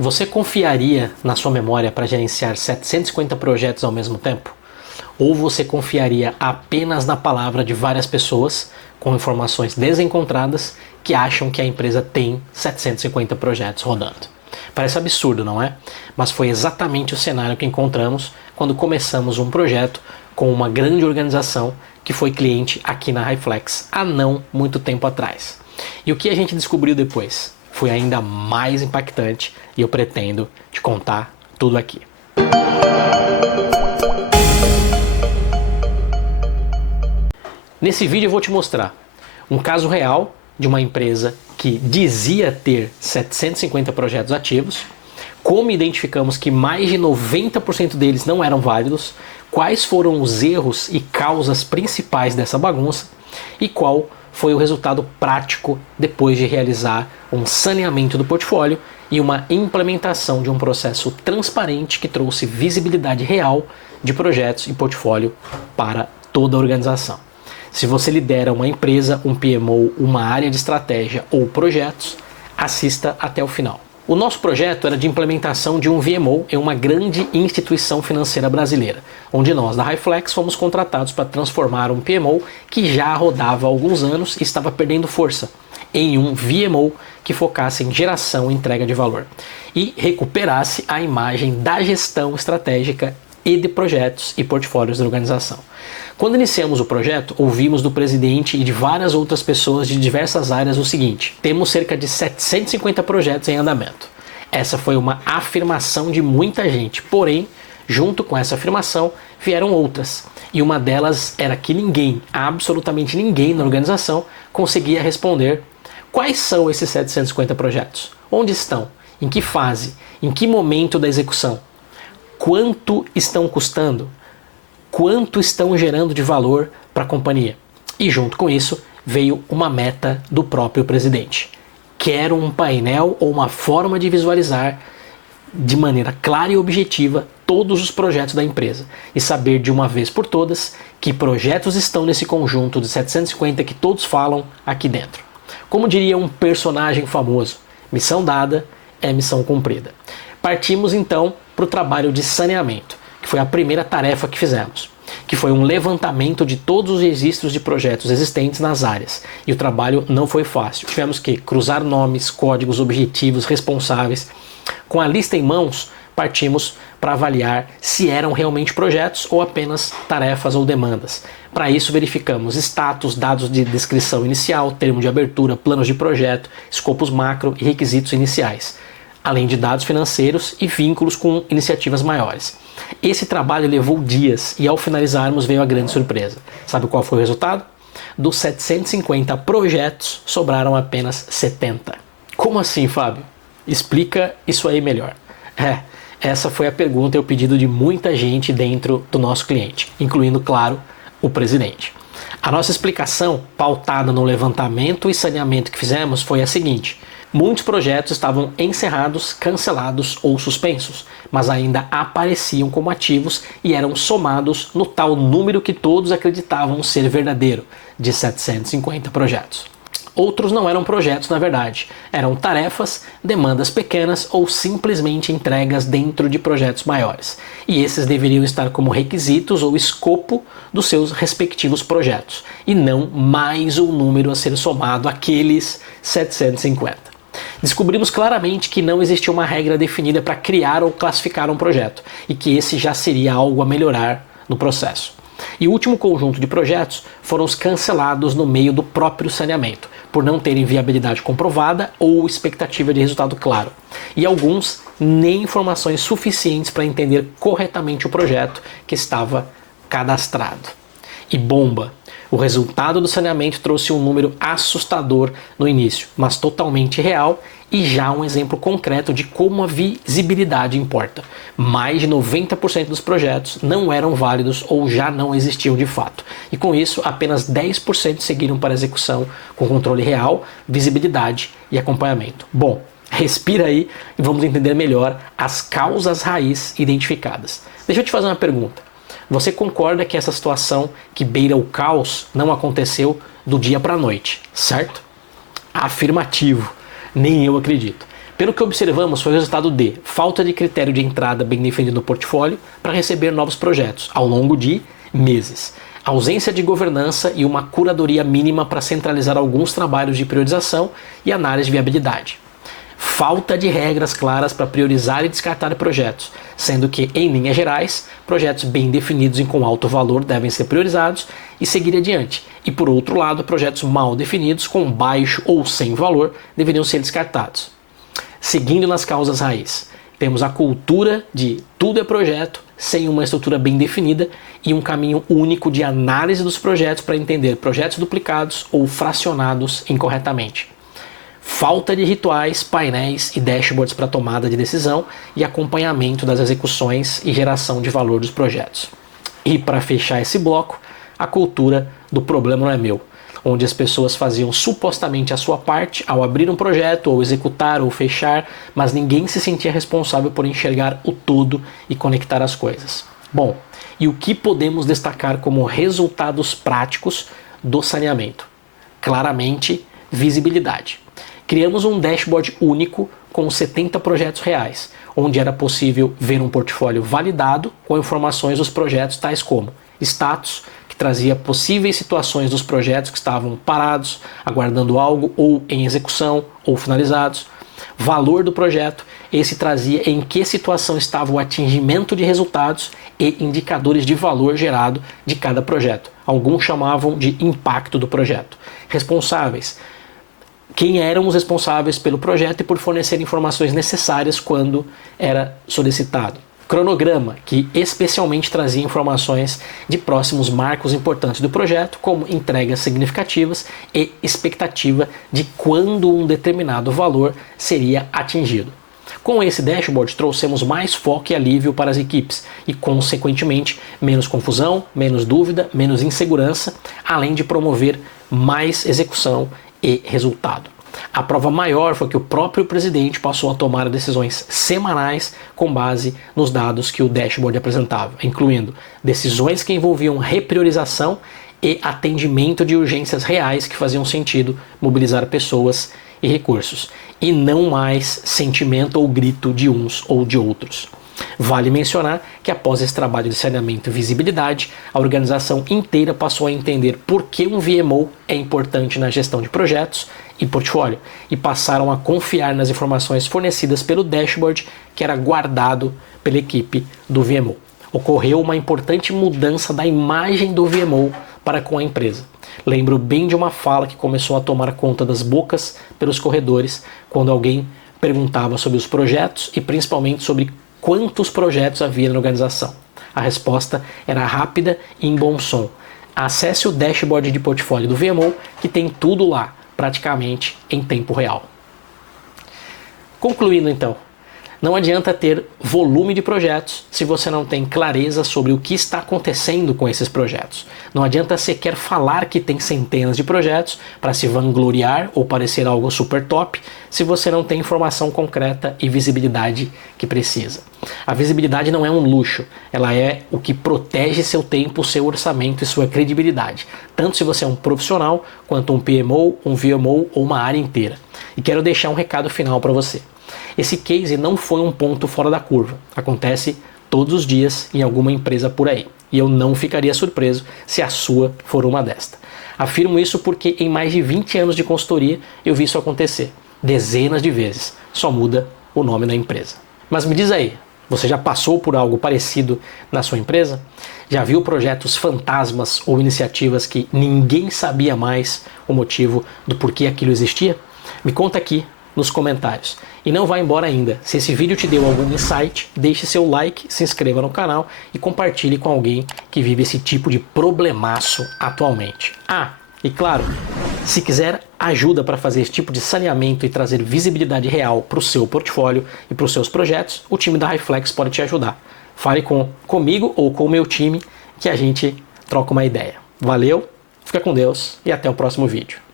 Você confiaria na sua memória para gerenciar 750 projetos ao mesmo tempo? Ou você confiaria apenas na palavra de várias pessoas com informações desencontradas que acham que a empresa tem 750 projetos rodando? Parece absurdo, não é? Mas foi exatamente o cenário que encontramos quando começamos um projeto com uma grande organização que foi cliente aqui na HiFlex há não muito tempo atrás. E o que a gente descobriu depois foi ainda mais impactante e eu pretendo te contar tudo aqui. Nesse vídeo eu vou te mostrar um caso real de uma empresa que dizia ter 750 projetos ativos, como identificamos que mais de 90% deles não eram válidos, quais foram os erros e causas principais dessa bagunça e qual foi o resultado prático depois de realizar um saneamento do portfólio e uma implementação de um processo transparente que trouxe visibilidade real de projetos e portfólio para toda a organização. Se você lidera uma empresa, um PMO, uma área de estratégia ou projetos, assista até o final. O nosso projeto era de implementação de um VMO em uma grande instituição financeira brasileira, onde nós da HiFlex fomos contratados para transformar um PMO que já rodava há alguns anos e estava perdendo força em um VMO que focasse em geração e entrega de valor e recuperasse a imagem da gestão estratégica e de projetos e portfólios da organização. Quando iniciamos o projeto, ouvimos do presidente e de várias outras pessoas de diversas áreas o seguinte: temos cerca de 750 projetos em andamento. Essa foi uma afirmação de muita gente, porém, junto com essa afirmação, vieram outras. E uma delas era que ninguém, absolutamente ninguém na organização, conseguia responder quais são esses 750 projetos, onde estão, em que fase, em que momento da execução, quanto estão custando, quanto estão gerando de valor para a companhia. E junto com isso veio uma meta do próprio presidente. Quero um painel ou uma forma de visualizar de maneira clara e objetiva todos os projetos da empresa e saber de uma vez por todas que projetos estão nesse conjunto de 750 que todos falam aqui dentro. Como diria um personagem famoso, missão dada é missão cumprida. Partimos então para o trabalho de saneamento, que foi a primeira tarefa que fizemos, que foi um levantamento de todos os registros de projetos existentes nas áreas. E o trabalho não foi fácil. Tivemos que cruzar nomes, códigos, objetivos, responsáveis. Com a lista em mãos, partimos para avaliar se eram realmente projetos ou apenas tarefas ou demandas. Para isso, verificamos status, dados de descrição inicial, termo de abertura, planos de projeto, escopos macro e requisitos iniciais, além de dados financeiros e vínculos com iniciativas maiores. Esse trabalho levou dias e ao finalizarmos veio a grande surpresa. Sabe qual foi o resultado? Dos 750 projetos sobraram apenas 70. Como assim, Fábio? Explica isso aí melhor. Essa foi a pergunta e o pedido de muita gente dentro do nosso cliente, incluindo, claro, o presidente. A nossa explicação, pautada no levantamento e saneamento que fizemos, foi a seguinte: muitos projetos estavam encerrados, cancelados ou suspensos, mas ainda apareciam como ativos e eram somados no tal número que todos acreditavam ser verdadeiro, de 750 projetos. Outros não eram projetos, na verdade, eram tarefas, demandas pequenas ou simplesmente entregas dentro de projetos maiores. E esses deveriam estar como requisitos ou escopo dos seus respectivos projetos, e não mais um número a ser somado àqueles 750. Descobrimos claramente que não existia uma regra definida para criar ou classificar um projeto, e que esse já seria algo a melhorar no processo. E o último conjunto de projetos foram os cancelados no meio do próprio saneamento, por não terem viabilidade comprovada ou expectativa de resultado claro. E alguns nem informações suficientes para entender corretamente o projeto que estava cadastrado. E bomba! O resultado do saneamento trouxe um número assustador no início, mas totalmente real e já um exemplo concreto de como a visibilidade importa. Mais de 90% dos projetos não eram válidos ou já não existiam de fato. E com isso, apenas 10% seguiram para execução com controle real, visibilidade e acompanhamento. Bom, respira aí e vamos entender melhor as causas raiz identificadas. Deixa eu te fazer uma pergunta. Você concorda que essa situação que beira o caos não aconteceu do dia para a noite, certo? Afirmativo. Nem eu acredito. Pelo que observamos, foi o resultado de falta de critério de entrada bem definido no portfólio para receber novos projetos ao longo de meses, ausência de governança e uma curadoria mínima para centralizar alguns trabalhos de priorização e análise de viabilidade. Falta de regras claras para priorizar e descartar projetos, sendo que, em linhas gerais, projetos bem definidos e com alto valor devem ser priorizados e seguir adiante. E, por outro lado, projetos mal definidos, com baixo ou sem valor, deveriam ser descartados. Seguindo nas causas raiz, temos a cultura de tudo é projeto, sem uma estrutura bem definida e um caminho único de análise dos projetos para entender projetos duplicados ou fracionados incorretamente. Falta de rituais, painéis e dashboards para tomada de decisão e acompanhamento das execuções e geração de valor dos projetos. E para fechar esse bloco, a cultura do problema não é meu, onde as pessoas faziam supostamente a sua parte ao abrir um projeto, ou executar ou fechar, mas ninguém se sentia responsável por enxergar o todo e conectar as coisas. Bom, e o que podemos destacar como resultados práticos do saneamento? Claramente, visibilidade. Criamos um dashboard único com 70 projetos reais, onde era possível ver um portfólio validado com informações dos projetos tais como status, que trazia possíveis situações dos projetos que estavam parados, aguardando algo ou em execução ou finalizados, valor do projeto, esse trazia em que situação estava o atingimento de resultados e indicadores de valor gerado de cada projeto. Alguns chamavam de impacto do projeto. Responsáveis. Quem eram os responsáveis pelo projeto e por fornecer informações necessárias quando era solicitado. Cronograma, que especialmente trazia informações de próximos marcos importantes do projeto, como entregas significativas e expectativa de quando um determinado valor seria atingido. Com esse dashboard trouxemos mais foco e alívio para as equipes e, consequentemente, menos confusão, menos dúvida, menos insegurança, além de promover mais execução e resultado. A prova maior foi que o próprio presidente passou a tomar decisões semanais com base nos dados que o dashboard apresentava, incluindo decisões que envolviam repriorização e atendimento de urgências reais que faziam sentido mobilizar pessoas e recursos, e não mais sentimento ou grito de uns ou de outros. Vale mencionar que após esse trabalho de saneamento e visibilidade, a organização inteira passou a entender por que um VMO é importante na gestão de projetos e portfólio, e passaram a confiar nas informações fornecidas pelo dashboard que era guardado pela equipe do VMO. Ocorreu uma importante mudança da imagem do VMO para com a empresa. Lembro bem de uma fala que começou a tomar conta das bocas pelos corredores quando alguém perguntava sobre os projetos e principalmente sobre quantos projetos havia na organização. A resposta era rápida e em bom som. Acesse o dashboard de portfólio do VMO que tem tudo lá, praticamente em tempo real. Concluindo então, não adianta ter volume de projetos se você não tem clareza sobre o que está acontecendo com esses projetos. Não adianta sequer falar que tem centenas de projetos para se vangloriar ou parecer algo super top se você não tem informação concreta e visibilidade que precisa. A visibilidade não é um luxo, ela é o que protege seu tempo, seu orçamento e sua credibilidade, tanto se você é um profissional quanto um PMO, um VMO ou uma área inteira. E quero deixar um recado final para você. Esse case não foi um ponto fora da curva. Acontece todos os dias em alguma empresa por aí. E eu não ficaria surpreso se a sua for uma desta. Afirmo isso porque em mais de 20 anos de consultoria eu vi isso acontecer. Dezenas de vezes. Só muda o nome da empresa. Mas me diz aí, você já passou por algo parecido na sua empresa? Já viu projetos fantasmas ou iniciativas que ninguém sabia mais o motivo do porquê aquilo existia? Me conta aqui nos comentários. E não vá embora ainda. Se esse vídeo te deu algum insight, deixe seu like, se inscreva no canal e compartilhe com alguém que vive esse tipo de problemaço atualmente. Ah, e claro, se quiser ajuda para fazer esse tipo de saneamento e trazer visibilidade real para o seu portfólio e para os seus projetos, o time da Highflex pode te ajudar. Fale comigo ou com o meu time que a gente troca uma ideia. Valeu, fica com Deus e até o próximo vídeo.